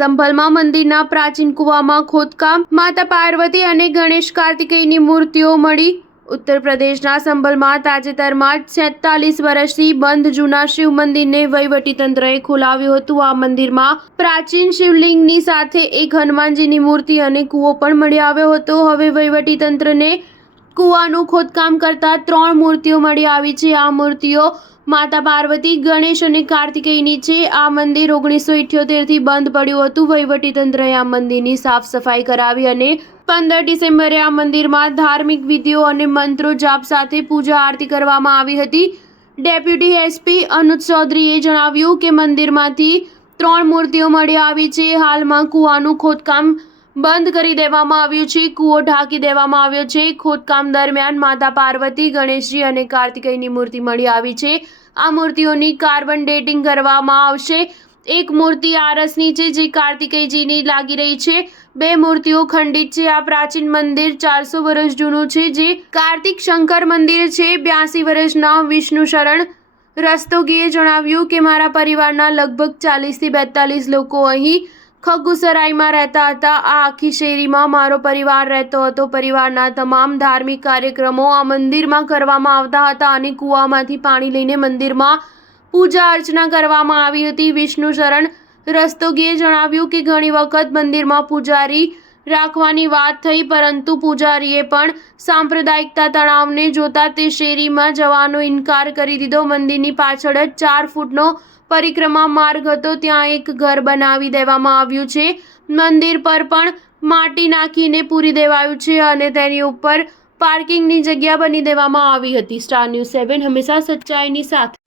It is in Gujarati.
સંભલમાં મંદિરના પ્રાચીન કુવામાં ખોદકામ માતા પાર્વતી અને ગણેશ કાર્તિકેયની મૂર્તિઓ મળી. ઉત્તર પ્રદેશના સંભલમાં તાજેતરમાં જ 46 વર્ષથી બંધ જૂના શિવ મંદિરને વહીવટીતંત્રએ ખોલાવ્યું હતું. આ મંદિરમાં પ્રાચીન શિવલિંગની સાથે એક હનુમાનજીની મૂર્તિ અને કૂવો પણ મળી આવ્યો હતો. હવે વહીવટીતંત્રને કૂવાનું ખોદકામ કરતા 3 મૂર્તિઓ મળી આવી છે. આ મૂર્તિઓ માતા પાર્વતી, ગણેશ અને કાર્તિકેયની છે. આ મંદિર 1978થી બંધ પડ્યું હતું. વહીવટીતંત્રએ આ મંદિરની સાફ સફાઈ કરાવી અને 15 ડિસેમ્બરે આ મંદિરમાં ધાર્મિક વિધિઓ અને મંત્રો જાપ સાથે પૂજા આરતી કરવામાં આવી હતી. ડેપ્યુટી એસપી અનુજ ચૌધરીએ જણાવ્યું કે મંદિરમાંથી 3 મૂર્તિઓ મળી આવી છે. હાલમાં કૂવાનું ખોદકામ બંધ કરી દેવામાં આવ્યું છે. કૂવો ઢાંકી દેવામાં આવ્યો છે. ખોદકામ દરમિયાન માતા પાર્વતી, ગણેશજી અને કાર્તિકેયની મૂર્તિ મળી આવી છે. આ મૂર્તિઓની કાર્બન ડેટિંગ કરવામાં આવશે. એક મૂર્તિ આરસની છે જે કાર્તિકેયજીની લાગી રહી છે. 2 મૂર્તિઓ ખંડિત છે. આ પ્રાચીન મંદિર 400 વર્ષ જૂનું છે જે કાર્તિક શંકર મંદિર છે. 82 વર્ષના વિષ્ણુ શરણ રસ્તોગીએ જણાવ્યું કે મારા પરિવારના લગભગ 40થી 42 લોકો અહીં ખગુસરાઈમાં રહેતા હતા. આ આખી શેરીમાં મારો પરિવાર રહેતો હતો. પરિવારના તમામ ધાર્મિક કાર્યક્રમો આ મંદિરમાં કરવામાં આવતા હતા અને કૂવામાંથી પાણી લઈને મંદિરમાં પૂજા અર્ચના કરવામાં આવી હતી. વિષ્ણુ શરણ રસ્તોગીએ જણાવ્યું કે ઘણી વખત મંદિરમાં પૂજારી રાખવાની વાત થઈ, પરંતુ પૂજારીએ પણ સાંપ્રદાયિકતા તણાવને જોતા તે શેરીમાં જવાનો ઇનકાર કરી દીધો. મંદિરની પાછળ જ 4 ફૂટનો પરિક્રમા માર્ગ હતો. ત્યાં એક ઘર બનાવી દેવામાં આવ્યું છે. મંદિર પર પણ માટી નાખીને પૂરી દેવાયું છે અને તેની ઉપર પાર્કિંગની જગ્યા બની દેવામાં આવી હતી. સ્ટાર ન્યૂઝ 7 હંમેશા સચ્ચાઈની સાથે.